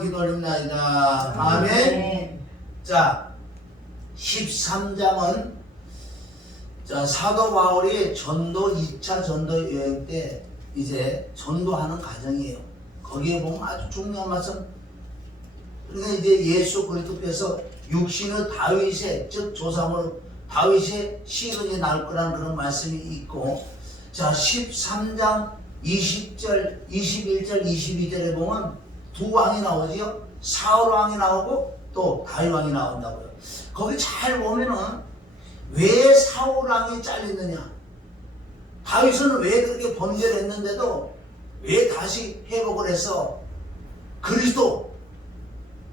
기도합니다. 아멘. 자, 13장은 사도 바울이 전도 2차 전도 여행 때 이제 전도하는 과정이에요. 거기에 보면 아주 중요한 말씀. 그러니까 이제 예수 그리스도께서 육신의 다윗의 즉 조상으로 다윗의 씨름이 날 거라는 그런 말씀이 있고, 자 13장 20절, 21절, 22절에 보면 두 왕이 나오죠. 사울 왕이 나오고 또 다윗 왕이 나온다고요. 거기 잘 보면은 왜 사울 왕이 잘렸느냐, 다윗은 왜 그렇게 범죄를 했는데도 왜 다시 회복을 해서 그리스도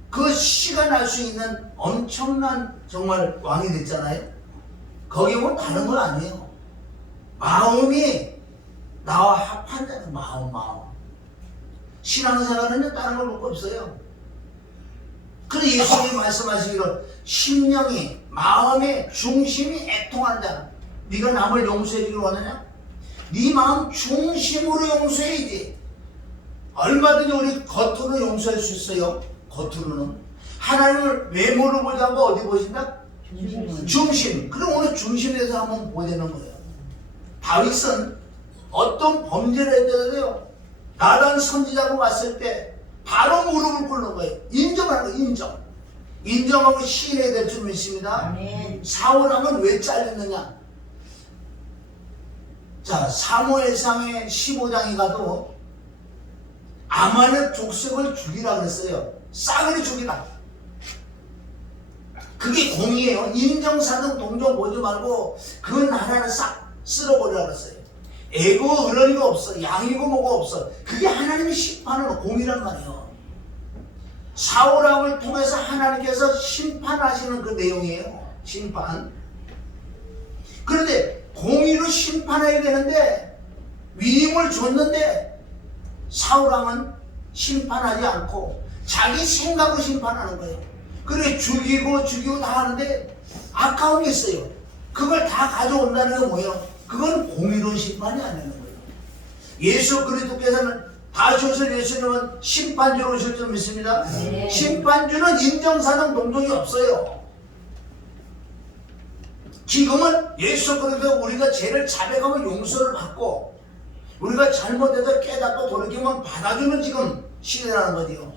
그 씨가 날 수 있는 엄청난 정말 왕이 됐잖아요. 거기 보면 다른 건 아니에요. 마음이 나와 합한 자는 마음. 신앙생활은 다른 걸 볼 거 없어요. 그래서 예수님이 말씀하시기를 심령이 마음의 중심이 애통한 자, 네가 남을 용서해 주기를 원하냐? 네 마음 중심으로 용서해야지. 얼마든지 우리 겉으로 용서할 수 있어요. 겉으로는 하나님을 외모로 보지 않고 어디 보신다? 중심. 그럼 오늘 중심에서 한번 보자는 거예요. 다윗은 어떤 범죄를 했더라도요, 나단 선지자고 봤을 때 바로 무릎을 꿇는 거예요. 인정하는 거예요. 인정하고 시인해야 될 줄 믿습니다. 아멘. 사울왕은 왜 잘렸느냐? 자, 사무엘상의 15장에 가도 아말렉 족속을 죽이라 그랬어요. 싸그리 죽이라. 그게 공이에요. 인정사정 동정 보지 말고 그 나라를 싹 쓸어버리라 그랬어요. 애고 어른이가 없어. 양이고 뭐가 없어. 그게 하나님의 심판으로 공이란 말이에요. 사울왕을 통해서 하나님께서 심판하시는 그 내용이에요. 심판. 그런데 공의로 심판해야 되는데 위임을 줬는데 사울왕은 심판하지 않고 자기 생각으로 심판하는 거예요. 그래 죽이고 다 하는데 아까운 게 있어요. 그걸 다 가져온다는 게 뭐예요? 그건 공의로운 심판이 아니라는 거예요. 예수 그리스도께서는 다시 오실 예수님은 심판주로 오실 줄 믿습니다. 네. 심판주는 인정사정 동정이 없어요. 지금은 예수 그리스도 우리가 죄를 자백하면 용서를 받고 우리가 잘못해서 깨닫고 돌이키면 받아주는 지금 시대라는 거지요.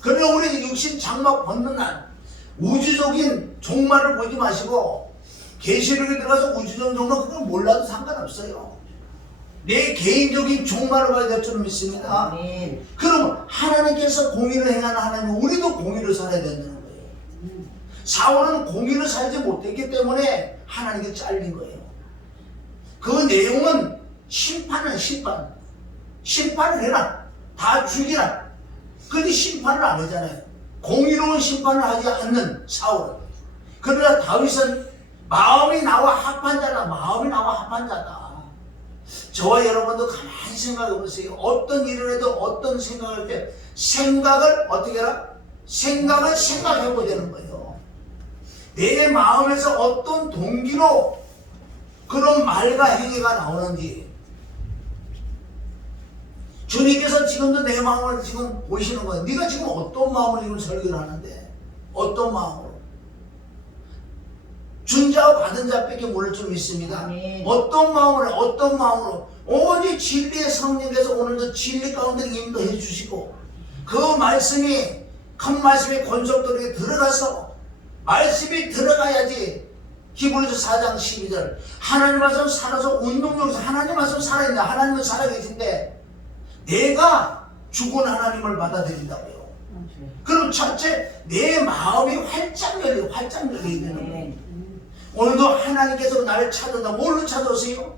그러나 우리 육신 장막 벗는 날 우주적인 종말을 보지 마시고 계시록에 들어가서 우주적인 종말 그걸 몰라도 상관없어요. 내 개인적인 종말을 봐야 될 줄 믿습니다. 아멘. 그럼 하나님께서 공의를 행하는 하나님, 우리도 공의를 살아야 된다는 거예요. 사울은 공의를 살지 못했기 때문에 하나님께 잘린 거예요. 그 내용은 심판은 심판을 해라. 다 죽이라. 그런데 심판을 안 하잖아요. 공의로운 심판을 하지 않는 사울은. 그러나 다윗은 마음이 나와 합한 자다. 저와 여러분도 가만히 생각해 보세요. 어떤 일을 해도 어떤 생각을 할 때 생각을 어떻게 해라? 생각을 생각해 보자는 거예요. 내 마음에서 어떤 동기로 그런 말과 행위가 나오는지. 주님께서 지금도 내 마음을 지금 보시는 거예요. 네가 지금 어떤 마음으로 지금 설교를 하는데, 어떤 마음으로? 준 자와 받은 자밖에 모를 줄 믿습니다. 아멘. 어떤 마음으로 오직 진리의 성령께서 오늘도 진리 가운데 인도해 주시고 그 말씀이 큰 말씀의 권속들에게 들어가서 말씀이 들어가야지. 히브리서 4장 12절 하나님 말씀 살아서 운동력에서 하나님 말씀 살아있냐, 하나님은 살아계신데 내가 죽은 하나님을 받아들인다고요. 그럼 첫째 내 마음이 활짝 열려야 되는 거예요. 오늘도 하나님께서 나를 찾는다. 뭘로 찾아오세요?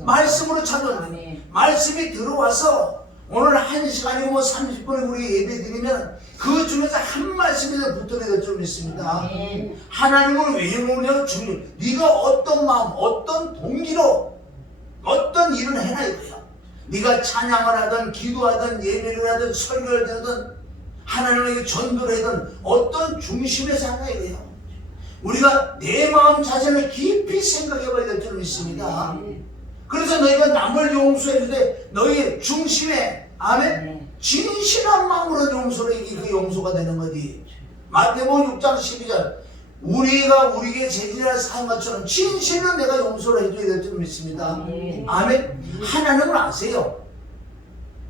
말씀으로 찾아오세요. 말씀이 들어와서 오늘 1시간이고 뭐 30분에 우리 예배 드리면 그 중에서 한 말씀에서 붙어야 될 줄 믿습니다. 하나님을 왜 모르냐고 주님, 네가 어떤 마음, 어떤 동기로 어떤 일을 해라 이거야. 네가 찬양을 하든 기도하든 예배를 하든 설교를 하든 하나님에게 전도를 하든 어떤 중심에서 하라 이거야. 우리가 내 마음 자신을 깊이 생각해 봐야 될 줄 믿습니다. 그래서 너희가 남을 용서해 주되 너희 중심에, 아멘? 진실한 마음으로 용서를 이게 그 용서가 되는 거지. 마태복음 6장 12절 우리가 우리에게 죄지라 사한 것처럼 진실로 내가 용서를 해줘야 될 줄 믿습니다. 아멘. 하나님을 아세요.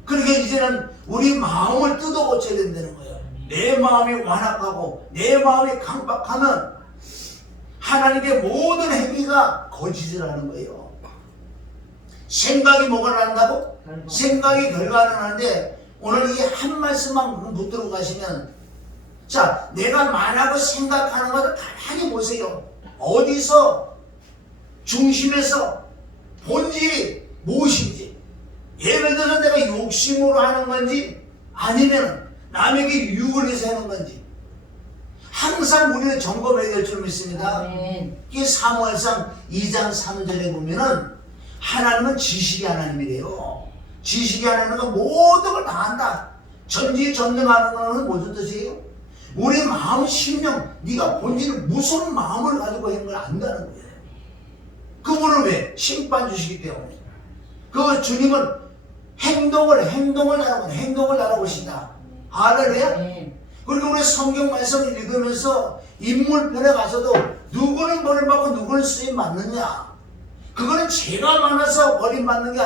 그러니까 이제는 우리 마음을 뜯어 고쳐야 된다는 거예요. 내 마음이 완악하고 내 마음이 강박하면 하나님의 모든 행위가 거짓을 하는 거예요. 생각이 뭐가 난다고? 생각이 결과를 하는데 오늘 이 한 말씀만 붙들고 가시면 자, 내가 말하고 생각하는 것을 가만히 보세요. 어디서 중심에서 본질이 무엇인지. 예를 들어서 내가 욕심으로 하는 건지 아니면 남에게 유언해서 하는 건지 항상 우리는 점검해야 될 줄 믿습니다. 이 사무엘상 2장 3절에 보면은 하나님은 지식의 하나님이래요. 지식의 하나님은 모든 걸 다 안다. 전지전능하는 것은 무슨 뜻이에요? 우리 마음 심령 네가 본질은 무슨 마음을 가지고 있는 걸 안다는 거예요. 그분은 왜? 심판 주시기 때문에. 그 주님은 행동을 알아보신다. 할렐루야? 그리고 우리 성경 말씀을 읽으면서 인물편에 가서도 누구는 벌을 받고 누구는 쓰임 받느냐. 그거는 죄가 많아서 버림받는 게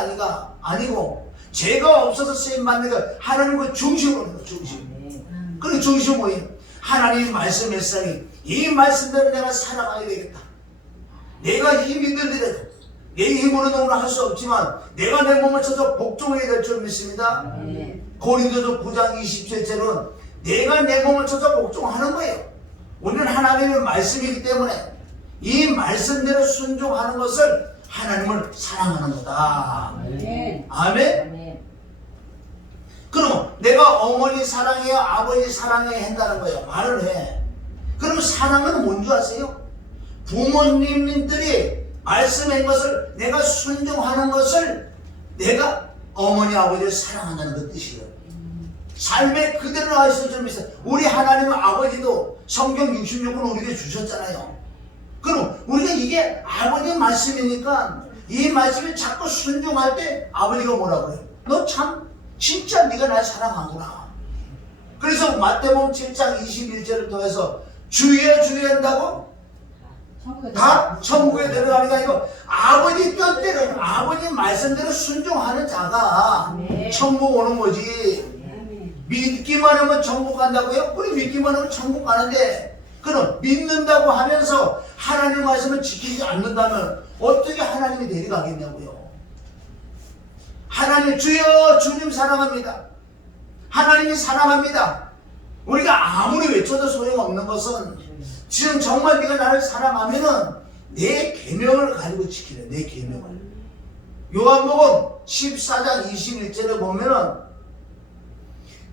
아니고 죄가 없어서 쓰임 받는 게 하나님의 중심으로 중심. 그 중심은 뭐예요? 하나님의 말씀했으니 이 말씀대로 내가 살아가야 되겠다. 내가 힘이 들더라도 내 힘으로는 오늘 할 수 없지만 내가 내 몸을 쳐서 복종해야 될 줄 믿습니다. 고린도서 9장 27절은 내가 내 몸을 쳐서 복종하는 거예요. 우리는 하나님의 말씀이기 때문에 이 말씀대로 순종하는 것을 하나님을 사랑하는 거다. 아멘. 그럼 내가 어머니 사랑해요, 아버지 사랑해요 한다는 거예요. 말을 해. 그럼 사랑은 뭔지 아세요? 부모님들이 말씀한 것을 내가 순종하는 것을 내가 어머니 아버지를 사랑한다는 그 뜻이에요. 삶에 그대로 나와 있을 줄 믿어요. 우리 하나님은 아버지도 성경 66권 우리에게 주셨잖아요. 그럼 우리가 이게 아버지 말씀이니까 이 말씀을 자꾸 순종할 때 아버지가 뭐라고 해요? 너 참 진짜 네가 날 사랑하구나. 그래서 마태복음 7장 21절을 통해서 주여 주여 한다고 다 천국에 들어가는 게 아니고 아버지 뜻대로 아버지 말씀대로 순종하는 자가 천국 오는 거지. 믿기만 하면 천국 간다고요? 우리 믿기만 하면 천국 가는데 그럼 믿는다고 하면서 하나님 말씀을 지키지 않는다면 어떻게 하나님이 데려가겠냐고요. 하나님 주여 주님 사랑합니다. 하나님이 사랑합니다. 우리가 아무리 외쳐도 소용없는 것은 지금 정말 네가 나를 사랑하면은 내 계명을 가지고 지키래. 내 계명을. 요한복음 14장 21절에 보면은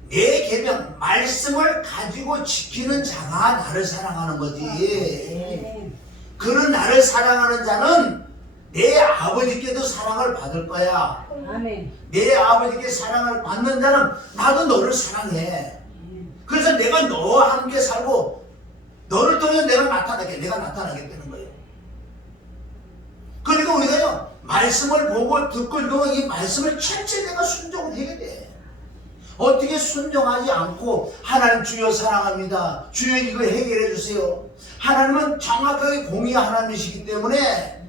내 계명 말씀을 가지고 지키는 자가 나를 사랑하는 거지. 그런 나를 사랑하는 자는 내 아버지께도 사랑을 받을 거야. 내 아버지께 사랑을 받는 자는 나도 너를 사랑해. 그래서 내가 너와 함께 살고 너를 통해 내가 나타나게 되는 거예요. 그러니까 우리가요 말씀을 보고 듣고 읽으면 이 말씀을 철저히 내가 순종을 해야 돼. 어떻게 순종하지 않고 하나님 주여 사랑합니다. 주여 이거 해결해 주세요. 하나님은 정확하게 공의 하나님이시기 때문에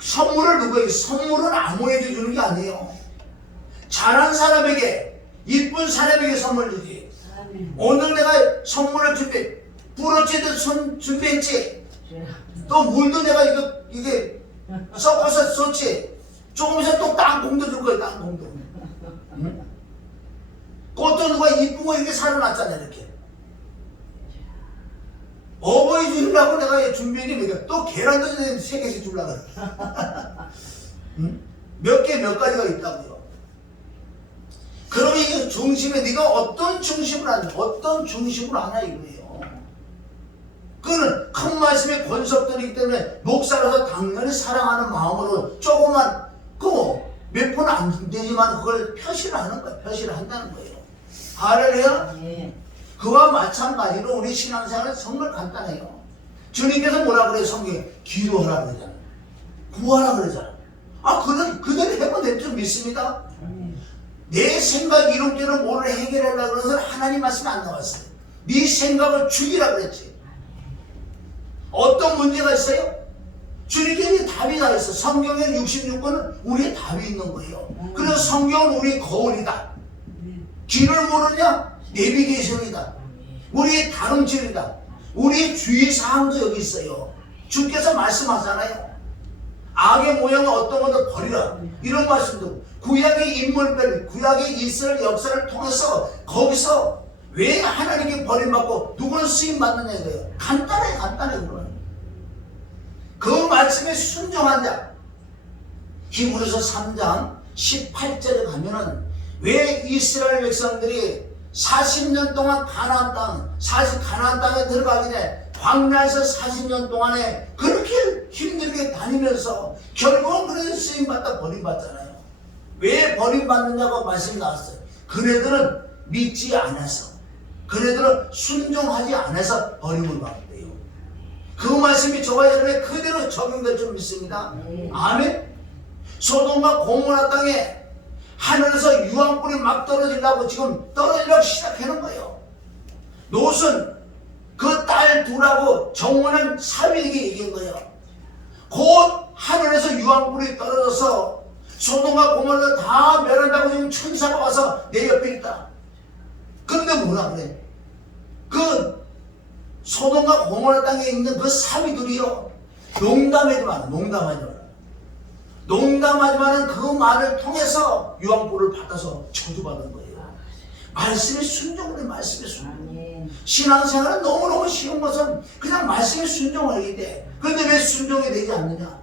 선물을 누구에게? 선물은 아무에게 주는 게 아니에요. 잘한 사람에게 이쁜 사람에게 선물 주지. 오늘 내가 선물을 부러지듯 준비했지. 또 물도 내가 이게 섞어서 썼지. 조금 있으면 또 땅콩도 줄 거야. 땅콩도. 응? 꽃도 누가 이쁜 거 이렇게 사려놨잖아. 이렇게 어버이 주려고 내가 준비한 게 뭐야? 또 계란도 3개씩 주려고 그래. 응? 몇 가지가 있다고요. 그러면 이 중심에 네가 어떤 중심으로 하나 이거예요. 그거는 큰 말씀의 권속들이기 때문에 목사라서 당연히 사랑하는 마음으로 조금만 몇 번 안 되지만 그걸 표시를 하는 거예요. 표시를 한다는 거예요. 할렐루야. 그와 마찬가지로 우리 신앙생활은 정말 간단해요. 주님께서 뭐라 그래요? 성경에 기도하라 그러잖아요. 구하라 그러잖아요. 그대로 해면 될 줄 믿습니다. 내 생각 이론대로 뭐를 해결하려고 그래서 하나님 말씀이 안 나왔어요. 네 생각을 죽이라 그랬지. 어떤 문제가 있어요? 주님께 답이 다 있어. 성경에 66권은 우리의 답이 있는 거예요. 그래서 성경은 우리의 거울이다. 길을 모르냐? 내비게이션이다. 우리의 다름질이다. 우리의 주의사항도 여기 있어요. 주께서 말씀하잖아요. 악의 모양은 어떤 것도 버리라. 이런 말씀도 구약의 인물별, 구약의 이스라엘 역사를 통해서 거기서 왜 하나님께 버림받고 누구는 쓰임받느냐 이거예요. 간단해 그러면. 그 말씀에 순종한 자. 히브리서 3장 18절에 가면은 왜 이스라엘 백성들이 40년 동안 가나안 땅에 들어가기 전에 광야에서 40년 동안에 그렇게 힘들게 다니면서 결국은 그래서 쓰임받다 버림받잖아요. 왜 버림받느냐고 말씀이 나왔어요. 그네들은 믿지 않아서, 그네들은 순종하지 않아서 버림을 받대요. 그 말씀이 저와 여러분의 그대로 적용될 줄 믿습니다. 아멘. 소돔과 고모라 땅에 하늘에서 유황불이 막 떨어지려고 지금 떨어지려고 시작하는 거예요. 롯은 그 딸 둘하고 정원한 사위에게 얘기한 거예요. 곧 하늘에서 유황불이 떨어져서 소돔과 고모라를 다 멸한다고 지금 천사가 와서 내 옆에 있다. 그런데 뭐라 그래? 그 소돔과 고모라 땅에 있는 그 사위들이요, 농담하지만은 그 말을 통해서 유황불을 받아서 저주받은 거예요. 말씀의 순종으로, 말씀의 순종. 신앙생활은 너무너무 쉬운 것은 그냥 말씀에 순종하게 돼. 그런데 왜 순종이 되지 않느냐?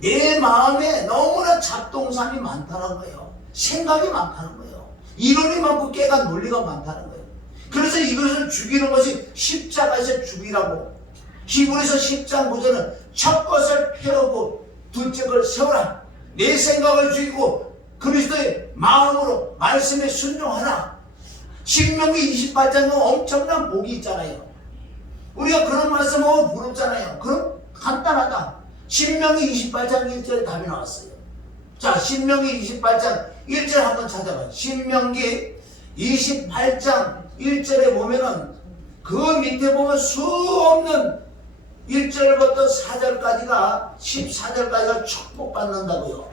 내 마음에 너무나 잡동사니 많다는 거예요. 생각이 많다는 거예요. 이론이 많고 깨가 논리가 많다는 거예요. 그래서 이것을 죽이는 것이 십자가에서 죽이라고. 히브리서 10장 9절은 첫 것을 펴고 둘째 걸 세우라. 내 생각을 죽이고 그리스도의 마음으로 말씀에 순종하라. 신명기 28장은 엄청난 복이 있잖아요. 우리가 그런 말씀하고 부럽잖아요. 그럼 간단하다. 신명기 28장 1절에 답이 나왔어요. 자, 신명기 28장 1절 한번 찾아봐요. 신명기 28장 1절에 보면은 그 밑에 보면 수 없는 1절부터 4절까지가 14절까지가 축복받는다고요.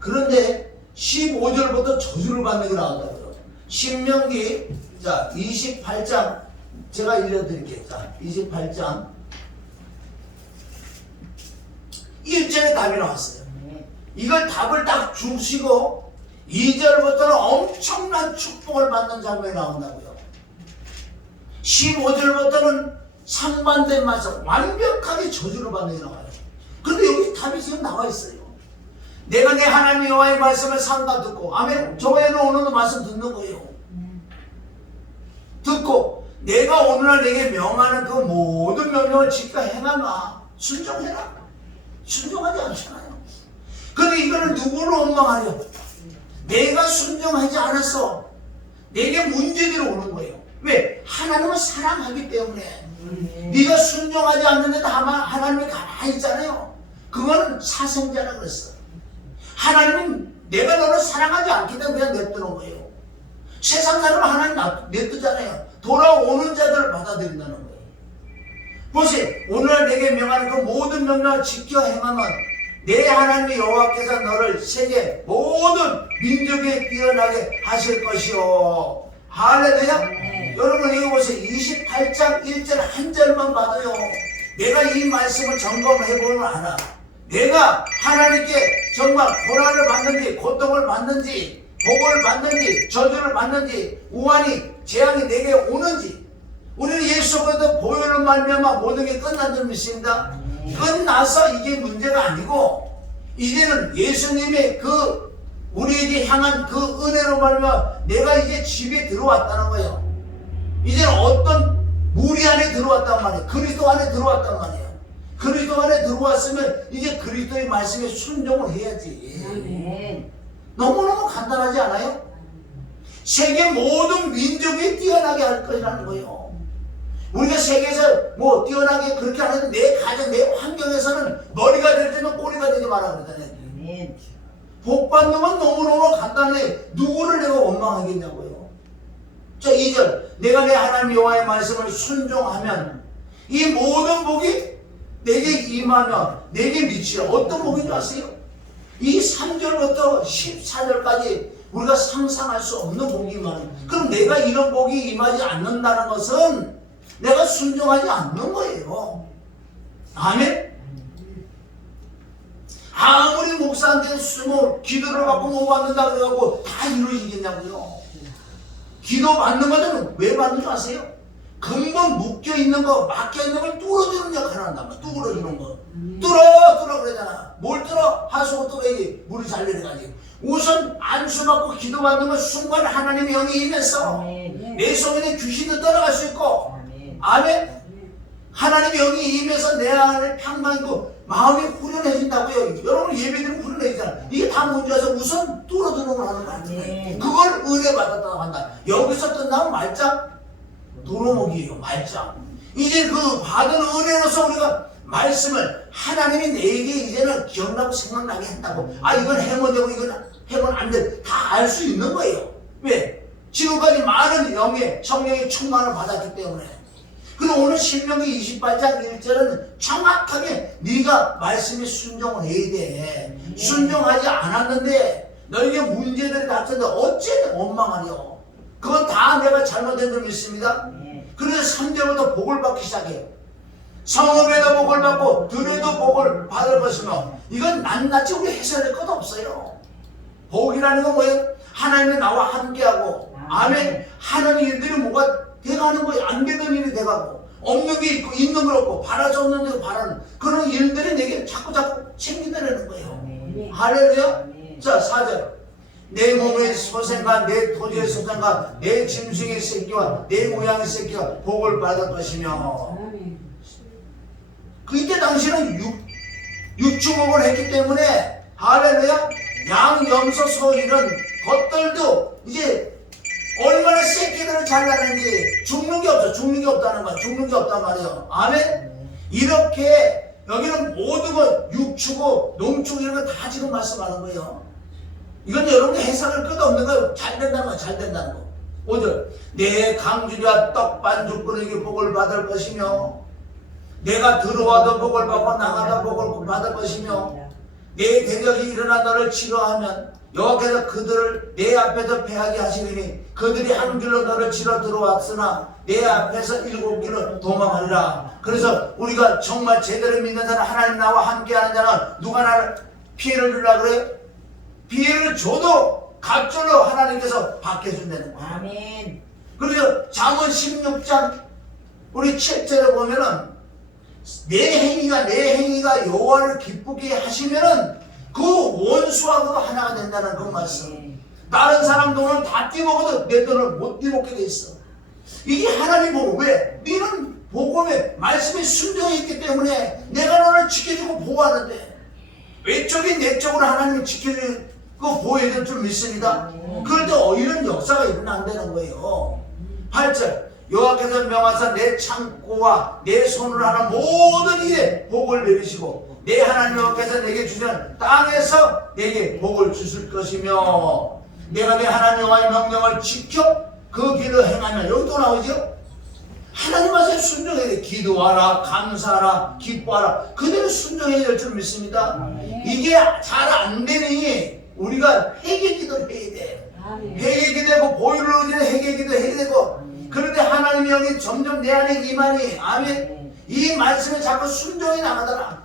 그런데 15절부터 저주를 받는 게 나온다고요. 신명기 28장 제가 읽어드릴게요. 자, 28장 1절에 답이 나왔어요. 이걸 답을 딱 주시고 2절부터는 엄청난 축복을 받는 장면이 나온다고요. 15절부터는 상반된 말씀, 완벽하게 저주를 받는 게 나와요. 그런데 여기 답이 지금 나와 있어요. 내가 내 하나님 여호와의 말씀을 삼가 듣고, 아멘. 저에는 오늘도 말씀 듣는 거예요. 듣고 내가 오늘날 내게 명하는 그 모든 명령을 지켜 행하마. 순종해라. 순종하지 않잖아요. 그런데 이거는 누구를 원망하려? 내가 순종하지 않았어. 내게 문제들이 오는 거예요. 왜? 하나님은 사랑하기 때문에. 네가 순종하지 않는데도 하나님이 가만히 있잖아요. 그거는 사생자라 그랬어. 하나님은 내가 너를 사랑하지 않기 때문에 그냥 냅두는 거예요. 세상 사람은 하나님 냅두잖아요. 돌아오는 자들을 받아들인다는 거예요. 보세요. 오늘 내게 명하는 그 모든 명령을 지켜 행하면 내 하나님 여호와께서 너를 세계 모든 민족에 뛰어나게 하실 것이요. 할렐루야. 여러분 이거 보세요. 28장 1절 한 절만 봐도요, 내가 이 말씀을 점검해보면 알아. 내가 하나님께 정말 고난을 받는지, 고통을 받는지, 복을 받는지, 저주를 받는지, 우환이, 재앙이 내게 오는지. 우리는 예수 그리스도 보혈로 말미암아 모든 게 끝난 줄 믿습니다. 끝나서 이게 문제가 아니고 이제는 예수님의 그 우리에게 향한 그 은혜로 말미암아 내가 이제 집에 들어왔다는 거예요. 이제는 어떤 무리 안에 들어왔단 말이에요. 그리스도 안에 들어왔단 말이에요. 그리스도 안에 들어왔으면 이제 그리스도의 말씀에 순종을 해야지. 너무너무 간단하지 않아요? 세계 모든 민족이 뛰어나게 할 것이라는 거예요. 우리가 세계에서 뭐 뛰어나게 그렇게 하는데 내 가정, 내 환경에서는 머리가 될 때는 꼬리가 되지 마라 그러잖아요. 복 받는 건 너무너무 간단해. 누구를 내가 원망하겠냐고요. 자, 2절. 내가 내 하나님 여호와의 말씀을 순종하면 이 모든 복이 내게 임하며 내게 미치라. 어떤 복인 줄 아세요? 이 3절부터 14절까지 우리가 상상할 수 없는 복이 임하는. 그럼 내가 이런 복이 임하지 않는다는 것은 내가 순종하지 않는 거예요. 아멘? 아무리 목사한테 기도를 받고 못 받는다 그래갖고 다 이루어지겠냐고요. 기도 받는 거는 왜 받는 줄 아세요? 근본 묶여있는 거, 막혀있는 걸 뚫어주는 역할을 한단 말이야. 뚫어주는 거. 뚫어 그러잖아. 뭘 뚫어? 하수구 뚫어야지 물이 잘 내려가지. 우선 안수받고 기도받는 건 순간 하나님의 영이 임해서 내 속에 귀신도 떠나갈 수 있고, 아멘? 하나님의 영이 임해서 내 안에 평강이고 마음이 후련해진다고요. 여러분 예배드리면 후련해지잖아. 이게 다 뭔지 아세요? 우선 뚫어주는 걸 하는 거야. 그걸 은혜 받았다고 한다. 여기서 끝나면 말짱 도로목이에요. 말짱. 이제 그 받은 은혜로서 우리가 말씀을 하나님이 내게 이제는 기억나고 생각나게 한다고. 아, 이건 해면 되고 이건 해면 안 돼. 다 알 수 있는 거예요. 왜? 지금까지 많은 영의 성령의 충만을 받았기 때문에. 그리고 오늘 신명기 28장 1절은 정확하게 네가 말씀에 순종을 해야 돼. 순종하지 않았는데 너에게 문제들이 닥쳤는데 어째 원망하려. 그건 다 내가 잘못된 줄 믿습니다. 그래서 3절부터 복을 받기 시작해요. 성읍에도 복을 받고 들에도 복을 받을 것이며. 이건 낱낱이 우리 해설할 것 없어요. 복이라는 건 뭐예요? 하나님이 나와 함께하고, 아멘. 하는 일들이 뭐가 돼가는 거예요. 안 되는 일이 돼가고, 없는 게 있고 있는 걸 없고 바라지 없는 데 바라는 그런 일들이 내게 자꾸 챙기더라는 거예요. 할렐루야. 자, 4절. 내 몸의 소생과 내 토지의 소생과 내 짐승의 새끼와 내 모양의 새끼가 복을 받을 것이며. 그때 당시는 육축목을 했기 때문에, 할렐루야, 양, 염소, 소 이런 것들도 이제 얼마나 새끼들을 잘 나는지 죽는 게 없어. 죽는 게 없다는 거야. 죽는 게 없단 말이에요. 아멘? 이렇게 여기는 모든 것 육축고 농축 이런 거 다 지금 말씀하는 거예요. 이건 여러분이 해석할 것 없는 거예요. 잘 된다는 거야. 잘 된다는 거. 5절. 내 강주리와 떡반죽 끓이기 복을 받을 것이며 내가 들어와도 복을 받고 나가도 복을 받을 것이며 내 대적이 일어나 너를 치료하면 여호와께서 그들을 내 앞에서 패하게 하시리니 그들이 한 길로 너를 치러 들어왔으나 내 앞에서 7길로 도망하리라. 그래서 우리가 정말 제대로 믿는 사람, 하나님 나와 함께하는 자는 누가 나를 피해를 주려고 그래요? 피해를 줘도 갑절로 하나님께서 받게 해준다는 거예요. 아멘. 그래서 잠언 16장 우리 7절에 보면은 내 행위가 여호와를 기쁘게 하시면은 그 원수하고 하나가 된다는 그 말씀. 다른 사람 돈을 다 띠먹어도 내 돈을 못 띠먹게 돼 있어. 이게 하나님 보고. 왜? 너는 복음에 말씀에 순종해 있기 때문에 내가 너를 지켜주고 보호하는데 외적인 내적으로 하나님을 지켜주고 보호해줄 줄 믿습니다. 그럴 때 이런 역사가 일어난다는 거예요. 8절. 여호와께서 명하사 내 창고와 내 손으로 하는 모든 일에 복을 내리시고 내 하나님 여호와께서 내게 주시는 땅에서 내게 복을 주실 것이며 내가 내 하나님 여호와의 명령을 지켜 그 길을 행하면. 여기 또 나오죠? 하나님 말씀에 순종해야 돼. 기도하라, 감사하라, 기뻐하라. 그대로 순종해야 될 줄 믿습니다. 이게 잘 안 되니 우리가 회개기도 해야 돼. 회개기도하고 보혈을 의지해 회개기도 해야 되고. 그런데 하나님의 영이 점점 내 안에 임하니, 아멘. 이 말씀에 자꾸 순종이 나가더라.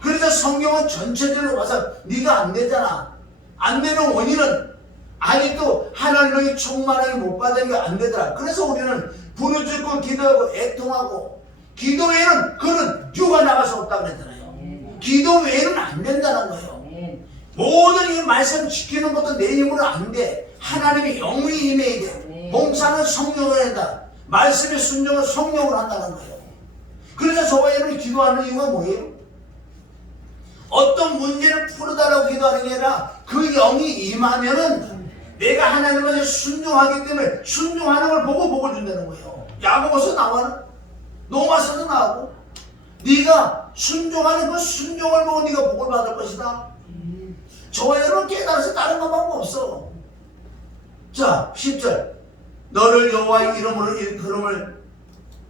그래서 성경은 전체적으로 봐서 네가 안 되잖아. 안 되는 원인은 아직도 하나님의 충만하게 못 받은 게 안 되더라. 그래서 우리는 부르짖고 기도하고 애통하고 기도 외에는 그는 유가 나갈 수 없다고 그랬잖아요. 기도 외에는 안 된다는 거예요. 모든 이 말씀 지키는 것도 내 힘으로 안 돼. 하나님의 영이 임해야 돼. 봉사는 성령을 한다. 말씀의 순종은 성령을 한다는 거예요. 그래서 저와 여러분이 기도하는 이유가 뭐예요? 어떤 문제를 풀어달라고 기도하는 게 아니라 그 영이 임하면은 내가 하나님한테 순종하기 때문에 순종하는 걸 보고 복을 준다는 거예요. 야고보서 나와는 로마서도 나오고 네가 순종하는 그 순종을 보고 네가 복을 받을 것이다. 저와 여러분 깨달아서 다른 것밖에 없어. 자 10절 너를 여호와의 이름으로 일컬음을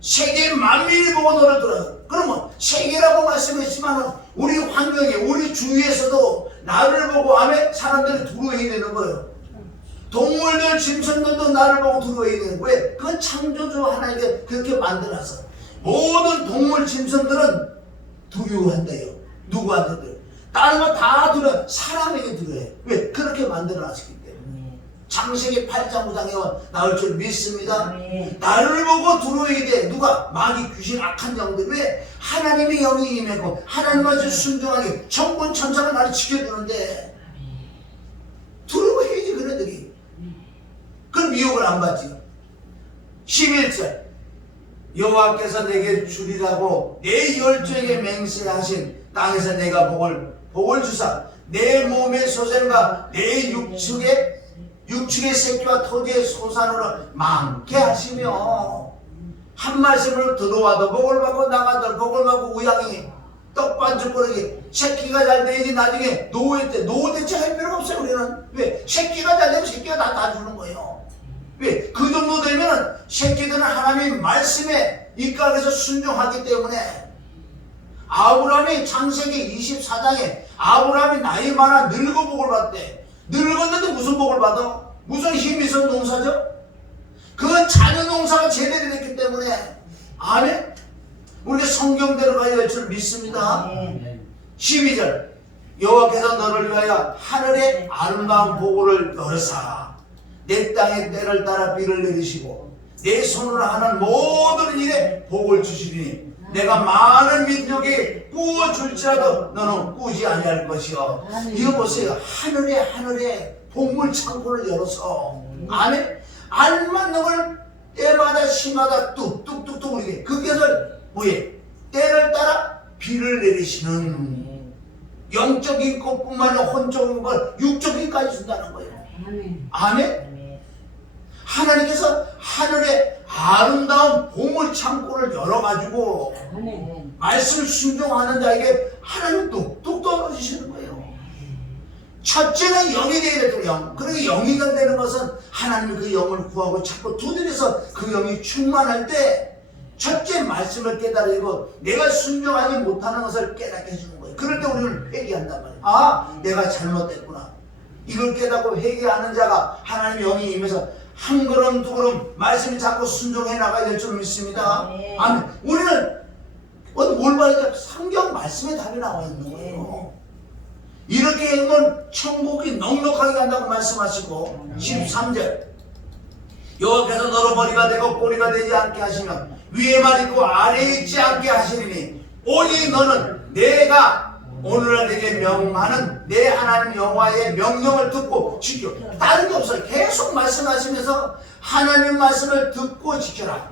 세계 만민이 보고 너를 들어요. 그러면 세계라고 말씀했지만 우리 환경에 우리 주위에서도 나를 보고 아멘 사람들이 두려워야 되는 거예요. 동물들 짐승들도 나를 보고 두려워야 되는 거예요. 왜? 그건 창조주 하나님께 그렇게 만들어서 모든 동물 짐승들은 두려워한대요. 누구한테도 다른 거 다 두려워. 사람에게 두려워해. 왜? 그렇게 만들어놨기 때문에. 창세기 8장 9장에 나올 줄 믿습니다. 나를 보고 두려워야 돼. 누가? 마귀, 귀신, 악한 영들. 왜? 하나님의 영이 임했고 하나님한테 순종하게 천군 천사가 나를 지켜주는데 두려워해야지 그네들이. 그럼 미혹을 안 받지. 11절 여호와께서 내게 주리라고 내 열조에게 맹세하신 땅에서 내가 복을 주사 내 몸의 소생과 내 육축의 새끼와 토지의 소산으로 많게 하시며 한 말씀을 들어와도 복을 받고 나가도 복을 받고 우양이 떡반죽거리기 새끼가 잘 되지 나중에 노후 대체 할 필요가 없어요. 우리는 왜? 새끼가 잘 되면 새끼가 다 주는 거예요. 왜? 그 정도 되면 새끼들은 하나님의 말씀에 입각해서 순종하기 때문에 아브라함이 창세기 24장에 아브라함이 나이 많아 늙어 복을 받대. 늙었는데 무슨 복을 받아? 무슨 힘이 있어 농사죠? 그건 자녀 농사가 제대로 됐기 때문에 아멘? 우리가 성경대로 가야 할 줄 믿습니다. 12절 여호와께서 너를 위하여 하늘의 아름다운 보고를 열으사 내 땅에 때를 따라 비를 내리시고 내 손으로 하는 모든 일에 복을 주시리니 내가 많은 민족이 꾸어줄지라도 너는 꾸지 아니할 것이요. 이거 보세요. 하늘에 복물 창고를 열어서 아멘. 알맞는 걸 때마다 시마다 뚝뚝뚝뚝 우리게 그것을 뭐예? 때를 따라 비를 내리시는 영적인 것뿐만 아니라 혼적인 걸 육적인까지 준다는 거예요. 아멘. 하나님께서 하늘에 아름다운 보물 창고를 열어가지고 말씀을 순종하는 자에게 하나님 뚝뚝 떨어지시는 거예요. 첫째는 영이 되어야 될 영. 그러니까 영이가 되는 것은 하나님이 그 영을 구하고 자꾸 두드려서 그 영이 충만할 때 첫째 말씀을 깨달으고 내가 순종하지 못하는 것을 깨닫게 해주는 거예요. 그럴 때 우리는 회개한단 말이에요. 아, 내가 잘못됐구나. 이걸 깨닫고 회개하는 자가 하나님의 영이 임해서 한 걸음 두 걸음 말씀이 자꾸 순종해 나가야 될 줄 믿습니다. 아멘. 우리는 뭘 봐야 돼? 성경 말씀에 답이 나와 있는 거예요. 이렇게 하면 천국이 넉넉하게 간다고 말씀하시고 13절 여호와께서 너로 머리가 되고 꼬리가 되지 않게 하시면 위에만 있고 아래에 있지 않게 하시리니 오직 너는 내가 오늘날 내게 명하는 내 하나님 여호와의 명령을 듣고 지켜. 다른 게 없어요. 계속 말씀하시면서 하나님 말씀을 듣고 지켜라.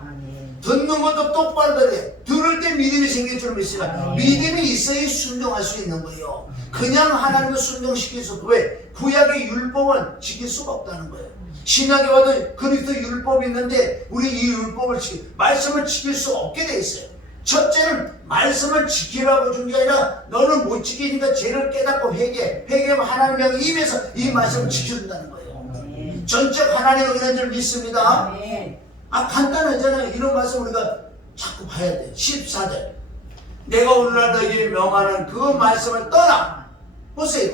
듣는 것도 똑바로 들을 때 믿음이 생길 줄 믿습니다. 믿음이 있어야 순종할 수 있는 거예요. 그냥 하나님을 순종시킬 수 없고 왜? 구약의 율법은 지킬 수가 없다는 거예요. 신약에 와도 그리스도 율법이 있는데 우리 이 율법을 말씀을 지킬 수 없게 돼 있어요. 첫째는 말씀을 지키라고 준 게 아니라 너는 못 지키니까 죄를 깨닫고 회개하면 하나님의 입에서 이 말씀을 지켜준다는 거예요. 전적 하나님의 은혜인 줄 믿습니다. 간단하잖아요. 이런 말씀 우리가 자꾸 봐야 돼. 14절 내가 오늘날 너에게 명하는 그 말씀을 떠나 보세요.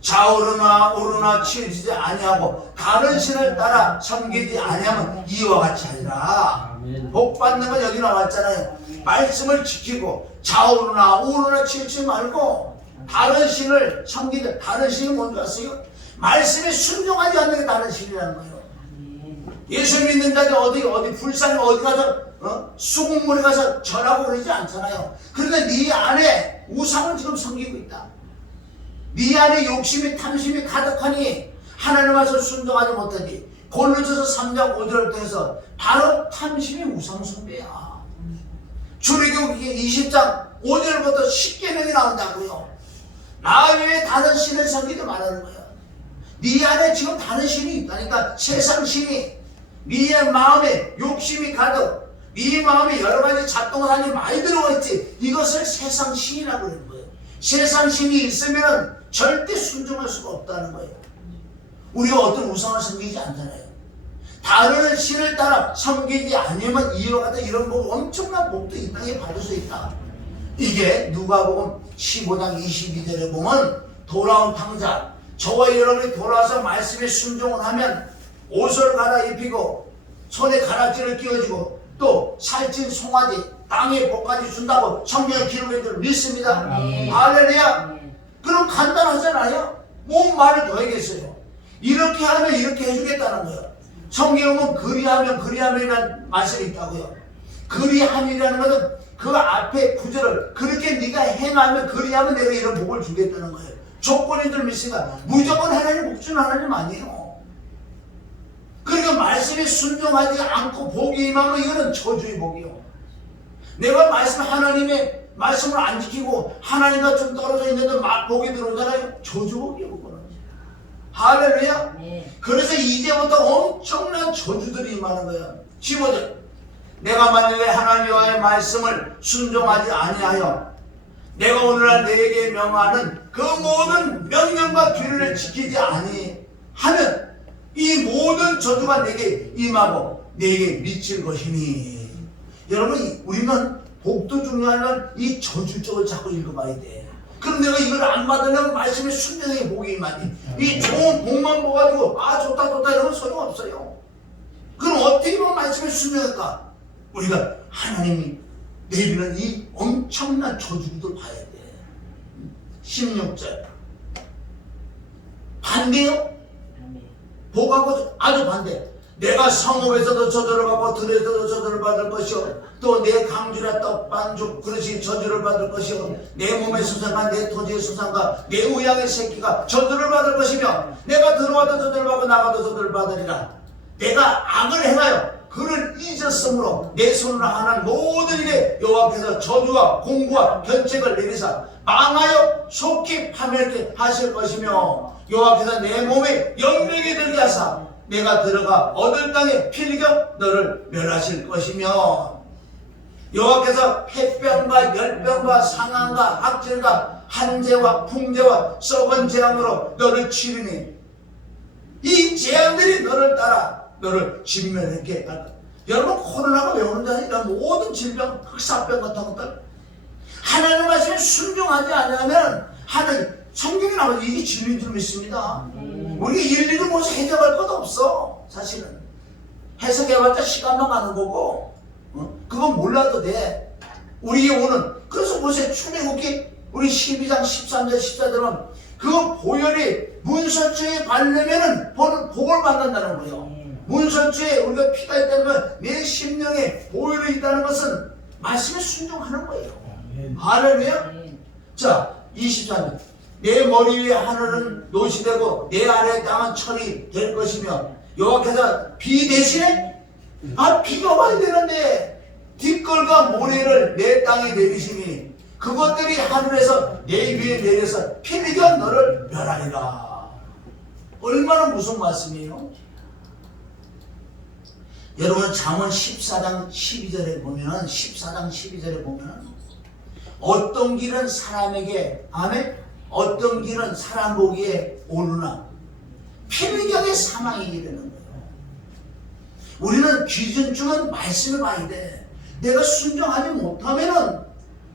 좌우로나 우로나 치우치지 아니하고 다른 신을 따라 섬기지 아니하면 이와 같이 하리라. 복 받는 건 여기 나왔잖아요. 말씀을 지키고 좌우로나 우로나 치우치지 말고 다른 신을 섬기지. 다른 신이 뭔지 아세요? 말씀에 순종하지 않는 게 다른 신이라는 거예요. 예수 믿는 자들 어디 불쌍히 어디 가서 수국물에 가서 절하고 그러지 않잖아요. 그런데 네 안에 우상을 지금 섬기고 있다. 네 안에 욕심이 탐심이 가득하니 하나님 앞에서 순종하지 못하지. 골로새서 3장 5절을 통해서 바로 탐심이 우상 숭배야. 출애굽기 20장 5절부터 10계명이 나온다고요. 나 외에 다른 신을 섬기지 말라는 거야. 네 안에 지금 다른 신이 있다니까. 세상 신이 네 마음에 욕심이 가득, 네 마음에 여러 가지 잡동사니 많이 들어가 있지. 이것을 세상 신이라고 그러는 거예요. 세상 신이 있으면 절대 순종할 수가 없다는 거예요. 우리가 어떤 우상을 섬기지 않잖아요. 다른 신을 따라 섬기지 않으면 이와 같은 이런 엄청난 복도 이 땅에 받을 수 있다. 이게 누가복음 15장 22절에 보면 돌아온 탕자, 저와 여러분이 돌아와서 말씀에 순종을 하면 옷을 갈아입히고 손에 가락지를 끼워주고 또 살찐 송아지 땅에 복까지 준다고 성경에 기록해 줄 믿습니다. 할렐루야. 그럼 간단하잖아요. 뭔 말을 더 하겠어요. 이렇게 하면 이렇게 해주겠다는 거예요. 성경은 그리하면이라는 말씀이 있다고요. 그리함이라는 것은 그 앞에 구절을 그렇게 네가 행하면 그리하면 내가 이런 복을 주겠다는 거예요. 조건인들 믿습니다. 무조건 하나님 복 주는 하나님 아니에요. 그러니까 말씀에 순종하지 않고 복이 임하면 이거는 저주의 복이요. 내가 하나님의 말씀을 안 지키고 하나님과 좀 떨어져 있는데 막 복이 들어오잖아요. 저주복이요 그거는. 할렐루야. 그래서 이제부터 엄청난 저주들이 임하는 거예요. 15절. 내가 만약에 하나님의 말씀을 순종하지 아니하여 내가 오늘날 너에게 명하는 그 모든 명령과 규례를 지키지 아니하면 이 모든 저주가 내게 임하고 내게 미칠 것이니. 여러분, 우리는 복도 중요하면 이 저주 쪽을 자꾸 읽어봐야 돼. 그럼 내가 이걸 안 받으려면 말씀에 순종의 복이 임하지. 이 좋은 복만 보가지고 좋다 이러면 소용없어요. 그럼 어떻게 보면 말씀에 순종할까? 우리가 하나님이 내리는 이 엄청난 저주를 봐야 돼. 16절. 반대요? 복하고 아주 반대. 내가 성읍에서도 저주를 받고 들에서도 저주를 받을 것이요 또 내 강주라 떡반죽 그릇이 저주를 받을 것이요 내 몸의 수상과 내 토지의 수상과 내 우양의 새끼가 저주를 받을 것이며 내가 들어와도 저주를 받고 나가도 저주를 받으리라. 내가 악을 행하여 그를 잊었으므로 내 손으로 하는 모든 일에 여호와께서 저주와 공고와 견책을 내리사 망하여 속히 파멸케 하실 것이며 여호와께서 내 몸에 영명이 들게 하사 내가 들어가 얻을 땅에 필경 너를 멸하실 것이며 여호와께서 햇병과 열병과 상한과 학질과 한재와 풍재와 썩은 재앙으로 너를 치르니 이 재앙들이 너를 따라 너를 진멸하게 할까. 여러분, 코로나가 왜 오는지 아니라 모든 질병, 흑사병 같은 것들 하나님 말씀에 순종하지 않으면 하나님 성경에 나오면 이게 진리인 줄 믿습니다. 우리가 일일이 뭐 해석할 것도 없어. 사실은 해석해봤자 시간만 가는 거고 그건 몰라도 돼. 우리에게 오는. 그래서 보세요. 출애굽기 우리 12장 13절 14절은 그 보혈이 문설주에 바르면은 복을 받는다는 거예요. 문설주에 우리가 피가 있다면 내 심령에 보혈이 있다는 것은 말씀에 순종하는 거예요. 할렐루야. 자, 23절. 내 머리 위에 하늘은 노시 되고 내 아래 땅은 철이 될 것이며 여호와께서 비 대신에 비가 와야 되는데 뒷걸과 모래를 내 땅에 내리시니 그것들이 하늘에서 내 위에 내려서 필경 너를 멸하리라. 얼마나 무슨 말씀이에요? 여러분, 잠언 14장 12절에 보면은 어떤 길은 사람에게 어떤 길은 사람 보기에 오르나 필경의 사망이 이르는 거예요. 우리는 기준점은 말씀을 봐야 돼. 내가 순종하지 못하면은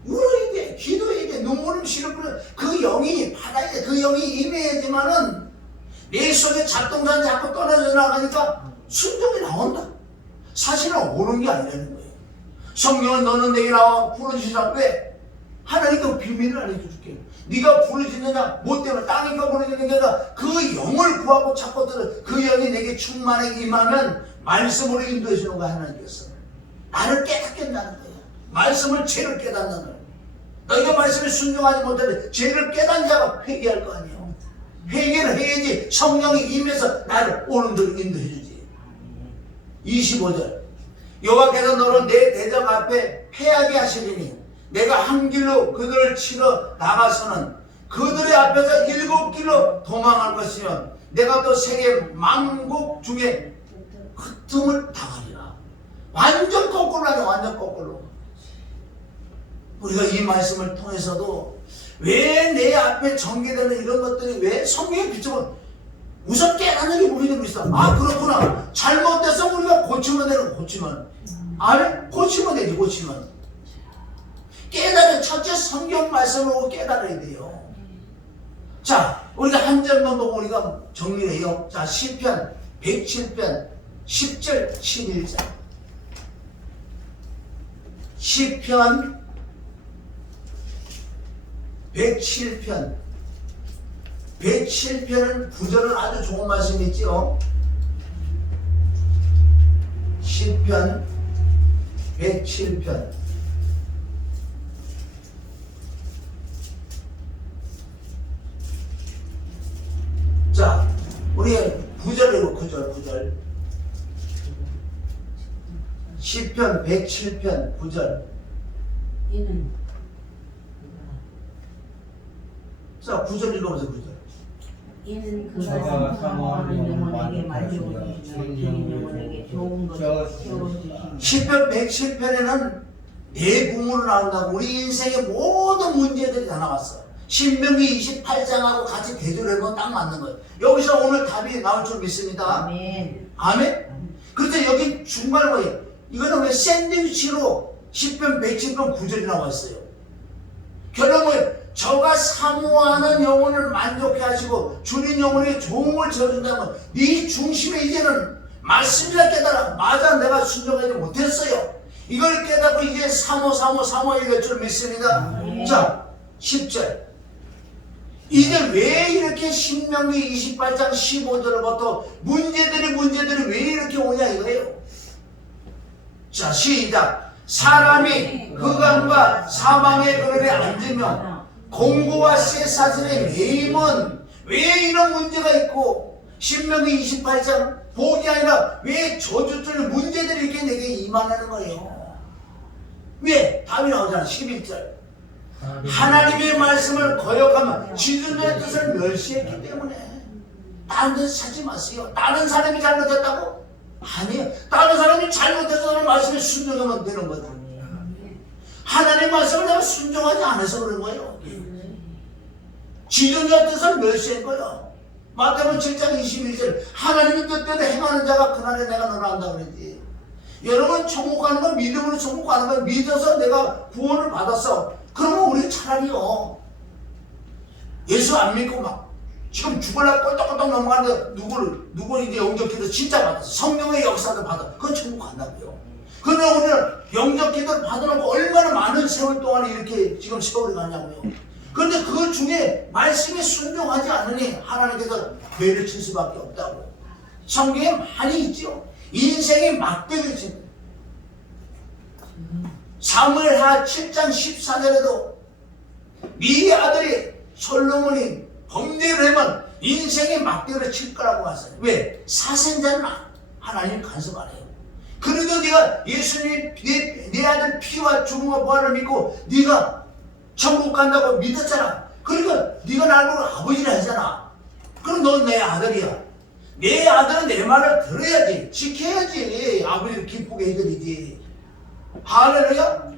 울어야 돼, 기도해야 돼, 눈물을 실어버려. 그 영이 받아야 돼. 그 영이 임해야지만은 내 속에 작동자는 자꾸 떨어져 나가니까 순종이 나온다. 사실은 옳은 게 아니라는 거예요. 성경은 너는 내게 나와 부르짖으라. 왜? 하나님께 비밀을 알려줄게. 네가 부르짖느냐 못되면 땅이가 부르짖는 게 아니라 그 영을 구하고 찾고 들어. 그 영이 내게 충만하게 임하면 말씀으로 인도해 주는 거야. 하나님께서 나를 깨닫게 한다는 거예요. 말씀을 죄를 깨닫는 거예요. 너희가 말씀에 순종하지 못하면 죄를 깨닫는 자가 회개할 거 아니에요. 회개를 해야지 성령이 임해서 나를 옳은 대로 인도해 주지. 25절. 여호와께서 너를 내 대적 앞에 패하게 하시리니 내가 한 길로 그들을 치러 나가서는 그들의 앞에서 7길로 도망할 것이며 내가 또 세계 만국 중에 흩음을 당하리라. 완전 거꾸로 하죠. 완전 거꾸로. 우리가 이 말씀을 통해서도 왜 내 앞에 전개되는 이런 것들이 왜 성경에 비춰본 우선 깨닫는 게 우리 좀 있어. 아 그렇구나. 잘못돼서 우리가 고치면 되는 고치면 아멘? 고치면 되지 고치면. 깨달은 첫째 성경 말씀을 보고 깨달아야 돼요. 자 우리가 한 절만 보고 우리가 정리를 해요. 자 시편 107편 10절 11절 시편 107편 107편은 구절은 아주 좋은 말씀이 있죠. 시편 107편 자 우리 9절이고 9절 시편 107편 9절 자 9절 읽어보세요. 9절 이는 그가 사모하는 영혼에게 만족을 주시며 주인 영혼에게 좋은 것을 채워주시며 시편 107편에는 네 부문으로 나온다고 우리 인생의 모든 문제들이 다 나왔어. 신명기 28장하고 같이 대조를 해보면 딱 맞는 거예요. 여기서 오늘 답이 나올 줄 믿습니다. 아멘. 아멘? 그런데 여기 중간에 뭐예요? 이거는 왜 샌드위치로 시편 107편 9절이 나와 있어요. 결론은 저가 사모하는 영혼을 만족해 하시고 주님 영혼에 좋은 걸 지어준다면 네 중심에 이제는 말씀이라 깨달아. 맞아 내가 순종하지 못했어요. 이걸 깨닫고 이제 사모해야 될 줄 믿습니다. 자 10절 이제 왜 이렇게 신명기 28장 15절부터 문제들이 왜 이렇게 오냐 이거예요. 자 시작 사람이 흑암과 사망의 그늘에 앉으며 공고와 쇠사슬에 매임은 왜 이런 문제가 있고 신명기 28장 복이 아니라 왜 저주들 문제들이 이렇게 내게 임하는 거예요. 왜? 답이 나오잖아. 11절 하나님의 말씀을 거역하면 지존자의 뜻을 멸시했기 때문에 다른 데서 찾지 마세요. 다른 사람이 잘못했다고? 아니에요. 다른 사람이 잘못해서 말씀에 순종하면 되는 거다. 하나님의 말씀을 내가 순종하지 않아서 그런 거예요. 지존자의 뜻을 멸시한 거예요. 마태복음 7장 21절 하나님의 뜻대로 행하는 자가 그날에 내가 너를 안다 그랬지. 여러분 천국 가는 건 믿음으로 천국 가는 건 믿어서 내가 구원을 받았어. 그러면 우리 차라리요 예수 안 믿고 막 지금 죽으려고 꼴떡꼴떡 넘어가는데 누구를 이제 영접기도 진짜 받았어. 성령의 역사도 받아. 그건 천국 간다고요. 그러나 우리는 영접기도 받아놓고 얼마나 많은 세월 동안 이렇게 지금 세월이 가냐고요. 그런데 그 중에 말씀에 순종하지 않으니 하나님께서 죄를 칠 수밖에 없다고. 성경에 많이 있죠. 인생의 막대기지. 사무엘하 7장 14절에도 네 아들이 솔로몬이 범죄를 하면 인생의 막대기를 칠 거라고 하세요. 왜? 사생자는 하나님 간섭 안 해요. 그래도 네가 예수님 네 아들 피와 죽음과 부활을 믿고 네가 천국 간다고 믿었잖아. 그러니까 네가 나를 보고 아버지라 하잖아. 그럼 넌 내 아들이야. 내 아들은 내 말을 들어야지. 지켜야지. 아버지를 기쁘게 해드리지. 할렐루야.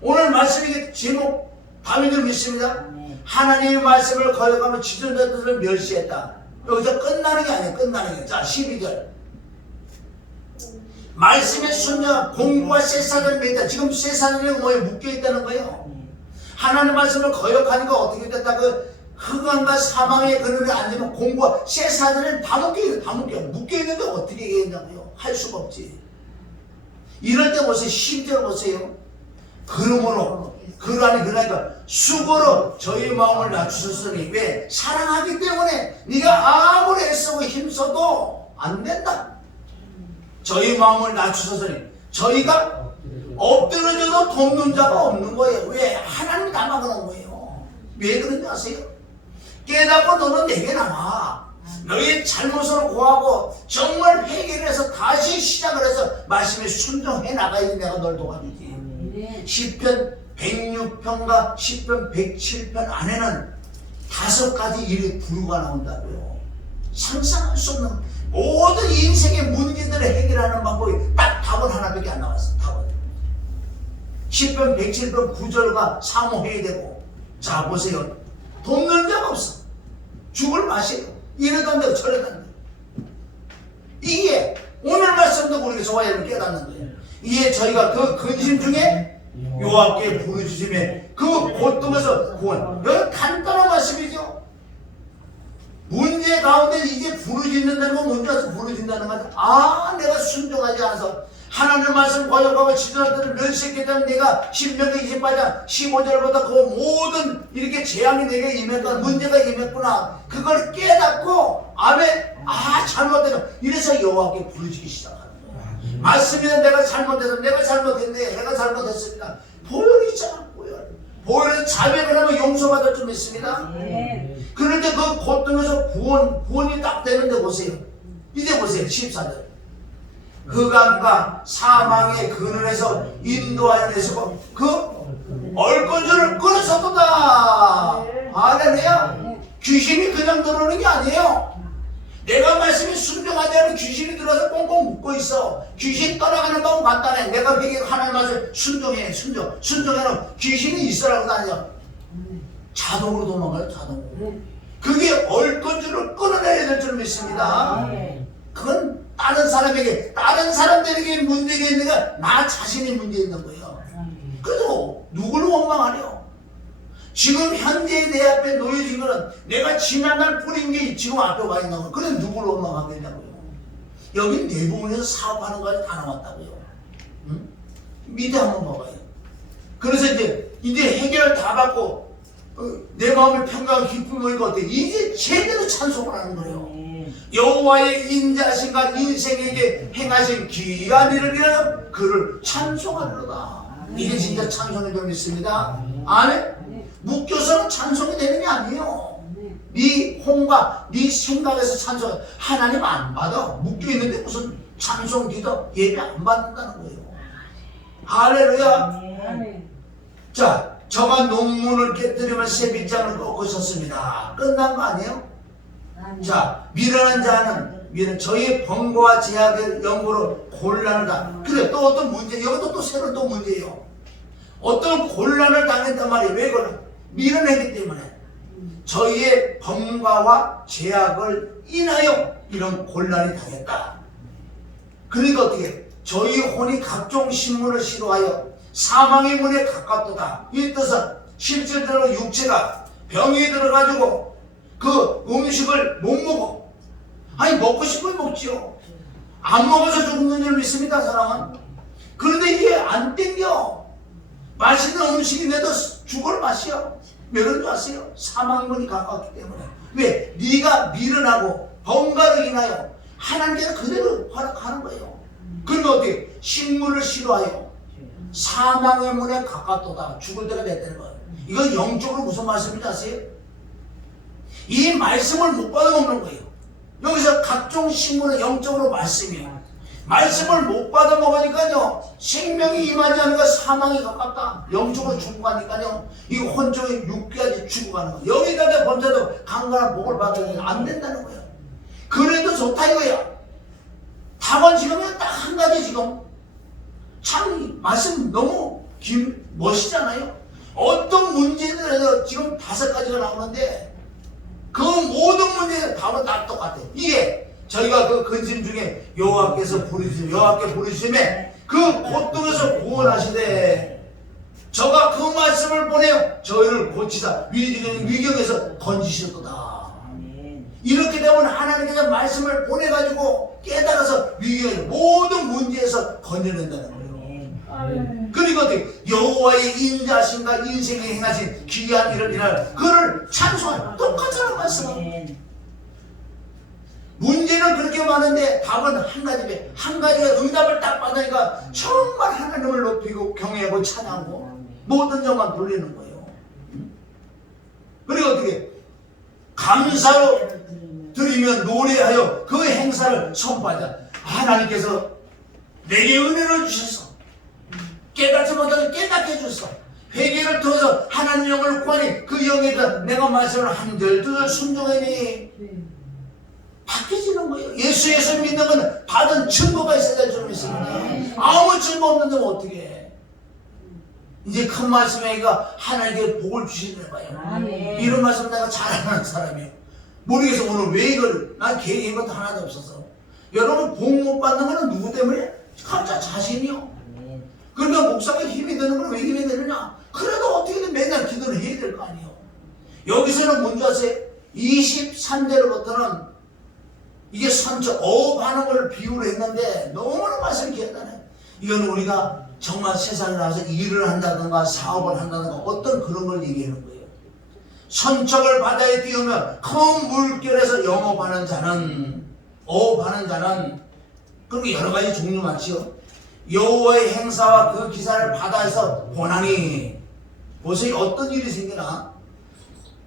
오늘 말씀이 제목 다민들 믿습니다. 하나님의 말씀을 거역하면 지존자 뜻을 멸시했다. 여기서 끝나는 게 아니에요. 끝나는 게. 자 12절 말씀에 순종한 공부와 쇠사슬을 맺다. 지금 쇠사슬이 뭐에 묶여있다는 거예요. 하나님 말씀을 거역하니까 어떻게 됐다? 그 흑암과 사망의 그늘에 앉으면 공부와 쇠사슬은 다 묶여있어요. 다 묶여있는데 어떻게 얘기했냐고요. 할 수가 없지. 이럴 때 보세요. 10절 보세요. 그러므로 그러니까 수고로 저희 마음을 낮추셨으니 왜? 사랑하기 때문에 네가 아무리 애쓰고 힘써도 안 된다. 저희 마음을 낮추셨으니 저희가 엎드려져도 돕는 자가 없는 거예요. 왜? 하나님이 다 막아놓은 거예요. 왜 그런지 아세요? 깨닫고 너는 내게 나와. 너의 잘못을 고하고 정말 회개를 해서 다시 시작을 해서 말씀에 순종해 나가야지 내가 널 도와주지. 시편 106편과 시편 107편 안에는 5가지 일의 부류가 나온다고요. 상상할 수 없는 모든 인생의 문제들을 해결하는 방법이 딱 답은 하나밖에 안 나왔어. 답은 시편 107편 9절과 사모해야 되고 자 보세요. 돕는 자가 없어. 죽을 맛이에요. 이래도 안 되고 저래도 안 돼요. 이게 오늘 말씀도 우리가 좋아야 깨닫는 거예요. 이게 저희가 그 근심 중에 여호와께 부르짖음에 그 고통에서 구원. 여기 간단한 말씀이죠. 문제 가운데 이제 부르짖는다는 건 뭔지 아세요? 부르짖는다는 건 내가 순종하지 않아서 하나님 말씀 거역하고 지도할 때는 멸시했기 때문에 내가 신명기 28장 15절부터 그 모든 이렇게 재앙이 내게 임했구나, 문제가 임했구나, 그걸 깨닫고 아멘, 잘못했어. 이래서 여호와께 부르짖기 시작하는 거예요. 맞습니다. 내가 잘못했어. 내가 잘못했네. 내가 잘못했습니다. 보혈이 있잖아. 보혈은 자백을 하면 용서받을 줄 믿습니다. 그런데 그 고통에서 구원이 딱 되는데 보세요. 이제 보세요. 14절. 흑암과 사망의 그늘에서 인도하여 내시고 그 얼건줄을 끊으셨도다. 할렐루야. 귀신이 그냥 들어오는 게 아니에요. 내가 말씀에 순종하지 않으면 귀신이 들어서 꽁꽁 묶고 있어. 귀신 떠나가는 방법 간단해. 내가 베개 하나님 말씀 순종해. 순종해놓으면 귀신이 있으라고 다녀. 자동으로 도망가요. 자동으로. 그게 얼건줄을 끊어내야 될 줄 믿습니다. 그건 다른 사람들에게 문제가 있는 게 나 자신이 문제 있는 거예요. 그래도 누구를 원망하려? 지금 현재 내 앞에 놓여진 거는 내가 지난날 뿌린 게 지금 앞에 와 있는 거예요. 그래 누구를 원망하겠냐고요. 여기 내 부분에서 사업하는 거까지 다 나왔다고요. 응? 밑에 한번 봐봐요. 그래서 이제 해결을 다 받고 내 마음에 평강 기쁨이 오니까 어때? 이제 제대로 찬송을 하는 거예요. 여호와의 인자하신가 인생에게 행하신 귀한 일을 위하여 그를 찬송하리로다. 이게 진짜 찬송이 좀 있습니다. 아멘. 묶여서는 찬송이 되는 게 아니에요. 네 혼과 네 생각에서 찬송, 하나님 안 받아. 묶여있는데 무슨 찬송 기도 예배 안 받는다는 거예요. 할렐루야. 자, 저가 농문을 깨뜨리면 새빗장을 꺾고 있었습니다. 끝난 거 아니에요? 자, 미련한 자는 저희의 번거와 제약의 영으로 곤란을 당. 그래, 또 어떤 문제, 이것도 또 새로운 또 문제예요. 어떤 곤란을 당했단 말이에요. 왜 그래? 미련하기 때문에. 저희의 번거와 제약을 인하여 이런 곤란이 당했다. 그러니까 어떻게? 저희 혼이 각종 신문을 싫어하여 사망의 문에 가깝도다. 이 뜻은 실질적으로 육체가 병이 들어가지고 그 음식을 못 먹어. 아니 먹고 싶으면 먹지요. 안 먹어서 죽는 줄 믿습니다, 사람은. 그런데 이게 안 땡겨. 맛있는 음식인데도 죽을 맛이요. 왜 그런 줄 아세요? 사망문이 가깝기 때문에. 왜? 네가 미련하고 번가로 인하여 하나님께서 그대로 허락하는 거예요. 그러니까 어떻게? 식물을 싫어하여 사망의 문에 가깝도다. 죽을 때가 됐다는 거예요. 이건 영적으로 무슨 말씀인지 아세요? 이 말씀을 못 받아먹는 거예요. 여기서 각종 식물은 영적으로 말씀이에요. 말씀을 못 받아먹으니까요, 생명이 임하지 않으니까 사망이 가깝다. 영적으로 죽어가니까요, 이 혼종의 육까지 죽어가는 거예요. 여기다 범죄도 강간한 복을 받으면 안 된다는 거예요. 그래도 좋다 이거야. 답은 지금 딱 한 가지. 지금 참 말씀 너무 멋있잖아요. 어떤 문제들에서 지금 5가지가 나오는데 그 모든 문제의 답은 다 똑같아요. 이게 저희가 그 근심 중에 여호와께 부르짖음에 그 고통에서 구원하시되 저가 그 말씀을 보내어 저희를 고치사 위경에서 건지셨도다. 이렇게 되면 하나님께서 말씀을 보내가지고 깨달아서 위경의 모든 문제에서 건져낸다는 거예요. 그리고 어떻게 여호와의 인자하신가 인생에 행하신 귀한 일을 인하여 그를 찬송하는 똑같잖아. 말씀은 문제는 그렇게 많은데 답은 한 가지에 한 가지가 응답을 딱 받으니까 정말 하나님을 높이고 경외하고 찬양하고 모든 영광 돌리는 거예요. 그리고 어떻게 감사로 드리며 노래하여 그 행사를 선포하자. 하나님께서 내게 은혜를 주셔서 깨닫지 못하게 깨닫게 해줬어. 회개를 통해서 하나님 영을 구하니 그 영에 대한 내가 말씀을 한절 두절 순종하니 바뀌어지는 거예요. 예수 믿는 건 받은 증거가 있어야 될 줄 믿습니다. 아무 증거 없는데 어떻게 해? 이제 큰 말씀이니까 하나님께 복을 주시는 거예요. 아멘. 이런 말씀 내가 잘하는 사람이에요. 모르겠어 오늘 왜 이걸 난 계획인 것도 하나도 없어서. 여러분 복 못 받는 거는 누구 때문에? 각자 자신이요. 그러니까 목사가 힘이 드는 건 왜 힘이 되느냐? 그래도 어떻게든 맨날 기도를 해야 될 거 아니에요. 여기서는 뭔지 아세요? 23절부터는 이게 선처, 어업하는 걸 비유를 했는데 너무나 말씀이 기억나네. 이건 우리가 정말 세상에 나가서 일을 한다든가 사업을 한다든가 어떤 그런 걸 얘기하는 거예요. 선척을 바다에 띄우면 큰 물결에서 영업하는 자는, 어업하는 자는, 그리고 여러 가지 종류 많지요. 여호와의 행사와 그 기사를 바다에서 보나니. 보세요. 어떤 일이 생기나?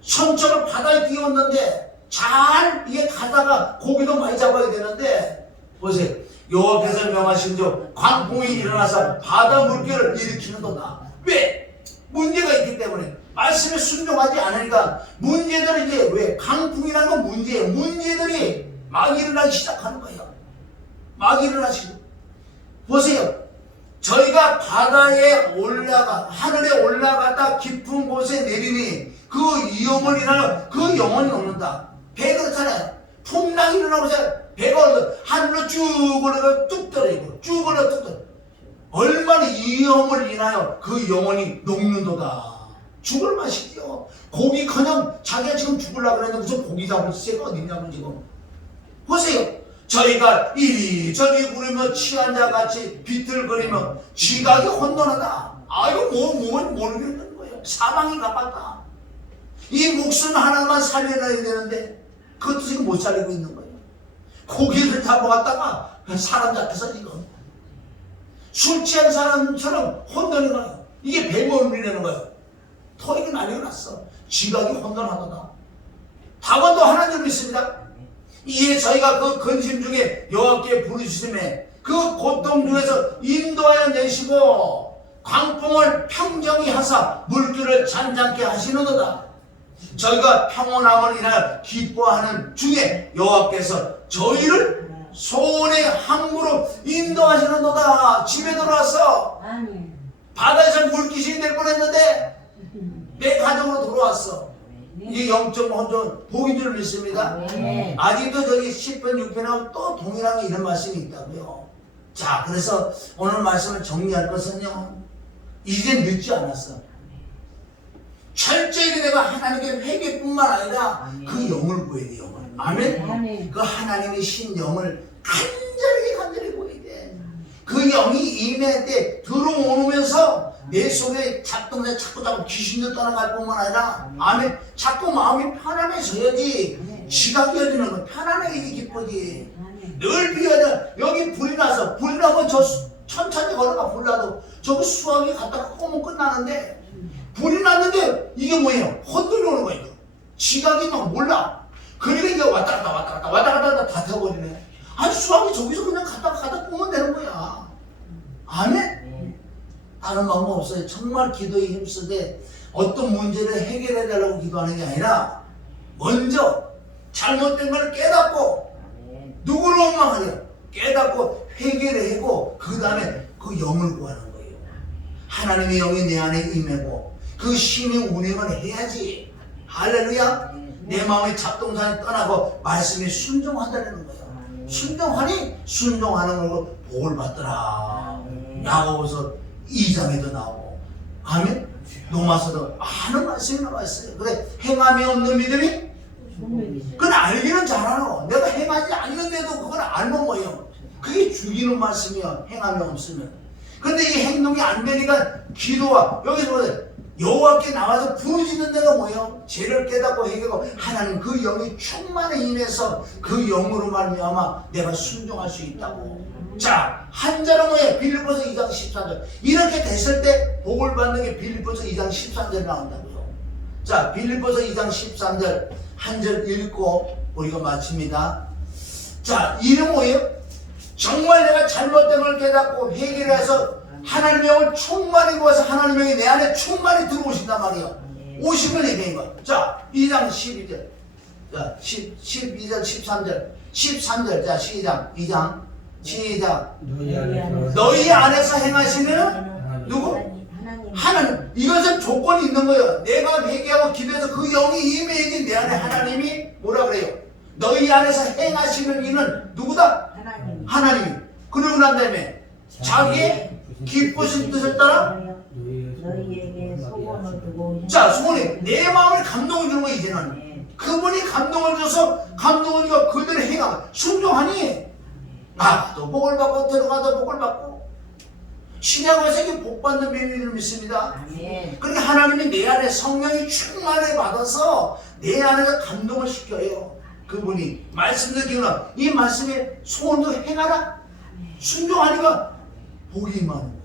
선척을 바다에 띄웠는데 잘 이게 가다가 고기도 많이 잡아야 되는데 보세요. 여호와께서 명하신즉 광풍이 일어나서 바다 물결을 일으키는도다. 왜? 문제가 있기 때문에. 말씀에 순종하지 않으니까 문제들이 이제 왜? 강풍이라는 건 문제예요. 문제들이 막 일어나기 시작하는 거예요. 막 일어나시고. 보세요. 저희가 바다에 하늘에 올라갔다 깊은 곳에 내리니 그 위험을 인하여 그 영혼이 녹는다. 배 그렇잖아요. 풍랑이 일어나고 배가 하늘로 쭉 올라가 뚝 떨어지고 쭉 올라가 뚝 떨어지고 얼마나 위험을 인하여 그 영혼이 녹는도다. 죽을 맛이죠. 고기커녕 자기가 지금 죽으려고 그랬는데 무슨 고기 잡을 새가 어딨냐고 지금. 보세요. 저희가 이리저리 구르며 취한 자같이 비틀거리며 지각이 혼돈하다. 이거 뭘 모르겠는 거예요. 사망이 가깝다. 이 목숨 하나만 살려놔야 되는데 그것도 지금 못 살리고 있는 거예요. 고기를 잡아갔다가 사람 잡혀서 지금 술 취한 사람처럼 혼돈이 나요. 이게 배고픔이라는 거예요. 토익이 난리가 났어. 지각이 혼돈하다. 다원도 하나님 믿습니다. 이에 저희가 그 근심 중에 여호와께 부르짖음에 그 고통 중에서 인도하여 내시고 광풍을 평정히 하사 물결을 잔잔케 하시는도다. 저희가 평온함을 인하여 기뻐하는 중에 여호와께서 저희를 소원의 항구로 인도하시는도다. 집에 들어왔어. 바다에서 물귀신이 될 뻔했는데 내 가정으로 들어왔어. 이게 영적 혼전 복인 줄 믿습니다. 아직도 저기 10편 6편하고 또 동일하게 이런 말씀이 있다고요. 자, 그래서 오늘 말씀을 정리할 것은요, 이제 늦지 않았어. 철저히 내가 하나님께 회개뿐만 아니라 그 영을 구해야 돼. 영을. 아멘. 그 하나님의 신영을 간절히 구해야 돼. 그 영이 임할 때 들어오면서 내 속에 작동해 자꾸 귀신도 떠나갈 뿐만 아니라 아멘. 자꾸 마음이 편안해져야지. 지각이 어지는 거 편안해야지 기쁘지. 늘 비워야 여기 불이 나서 불이 나면 저 천천히 걸어가 불 나도 저거 수학이 갔다가 꼬면 끝나는데 불이 났는데 이게 뭐예요? 혼돈이 오는 거예요. 지각이 막 몰라. 그러니까 이게 왔다 갔다 다 타버리네. 아니 수학이 저기서 그냥 가다 꼬면 되는 거야. 아멘? 다른 방법 없어요. 정말 기도에 힘쓰되 어떤 문제를 해결해 달라고 기도하는 게 아니라 먼저 잘못된 걸 깨닫고 누구를 원망하려 깨닫고 회개를 하고 그 다음에 그 영을 구하는 거예요. 하나님의 영이 내 안에 임하고 그 신의 운행을 해야지. 할렐루야. 내 마음의 잡동사니 떠나고 말씀에 순종하다는 거예요. 순종하니 순종하는 걸로 복을 받더라. 야고보서 2장에도 나오고 아멘. 로마서도 많은 말씀이 나와 있어요. 그래 행함이 없는 믿음이 그건 알기는 잘하노. 내가 행하지 않는데도 그걸 알면 뭐예요? 그게 죽이는 말씀이야. 행함이 없으면. 근데 이 행동이 안 되니까 기도와 여기서 보세요. 여호와께 나와서 부르짖는 데가 뭐예요? 죄를 깨닫고 해결하고 하나님 그 영이 충만히 임해서 그 영으로 말미암아 내가 순종할 수 있다고. 자, 한자로 뭐예요? 빌립보서 2장 13절. 이렇게 됐을 때 복을 받는 게 빌립보서 2장 13절 나온다고요. 자, 빌립보서 2장 13절 한 절 읽고 우리가 마칩니다. 자, 이름 뭐예요? 정말 내가 잘못된 걸 깨닫고 회개를 해서 하나님의 영을 충만히 구해서 하나님의 영이 내 안에 충만히 들어오신단 말이에요. 오심을 얘기한 거예요. 자, 2장 12절. 자, 12절, 13절. 13절. 자, 시작. 2장. 시작. 너희 안에서 행하시는 누구? 하나님, 이것은 조건이 있는 거예요. 내가 회개하고 기도해서 그 영이 임해야지 내 안에 하나님이 뭐라 그래요? 너희 안에서 행하시는 이는 누구다? 하나님. 하나님. 그러고 난 다음에 자기의 기쁘신 뜻을 따라. 너희에게 소원을 두고 자, 소원이 내 마음을 감동을 주는 거 이제는. 네. 그분이 감동을 줘서 감동을 주고 그대로 행하고 순종하니 나도 복을 받고 들어가도 복을 받고 신약에서 이게 복 받는 비밀을 믿습니다. 아멘. 그러니까 하나님이 내 안에 성령이 충만해 받아서 내 안에서 감동을 시켜요. 그분이 말씀 듣기는 이 말씀에 소원도 행하라. 순종하니까 복이 임하는 거예요.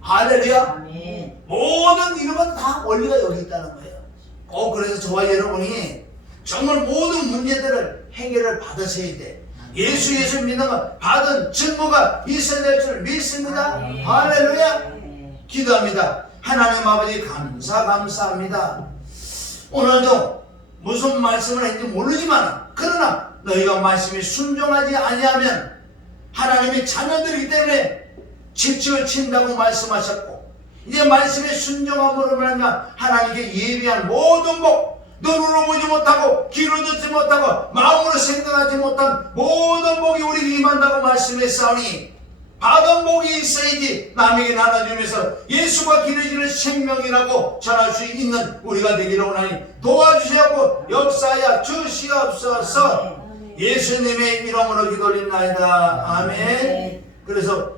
할렐루야. 아멘. 모든 이런 건 다 원리가 여기 있다는 거예요. 그래서 저와 여러분이 정말 모든 문제들을 해결을 받으셔야 돼. 예수 믿는 건 받은 증거가 있어야 될 줄 믿습니다. 아멘. 할렐루야. 네. 기도합니다. 하나님 아버지 감사합니다. 오늘도 무슨 말씀을 했는지 모르지만 그러나 너희가 말씀에 순종하지 아니하면 하나님의 자녀들이기 때문에 집집을 친다고 말씀하셨고 이제 말씀에 순종함으로 말하면 하나님께 예비한 모든 복 눈으로 보지 못하고 귀로 듣지 못하고 마음으로 생각하지 못한 모든 복이 우리에게 임한다고 말씀했사오니 받은 복이 있어야지 남에게 나눠주면서 예수가 기르시는 생명이라고 전할 수 있는 우리가 되기를 원하니 도와주시옵고 역사하여 주시옵소서. 예수님의 이름으로 기도드립니다. 아멘. 그래서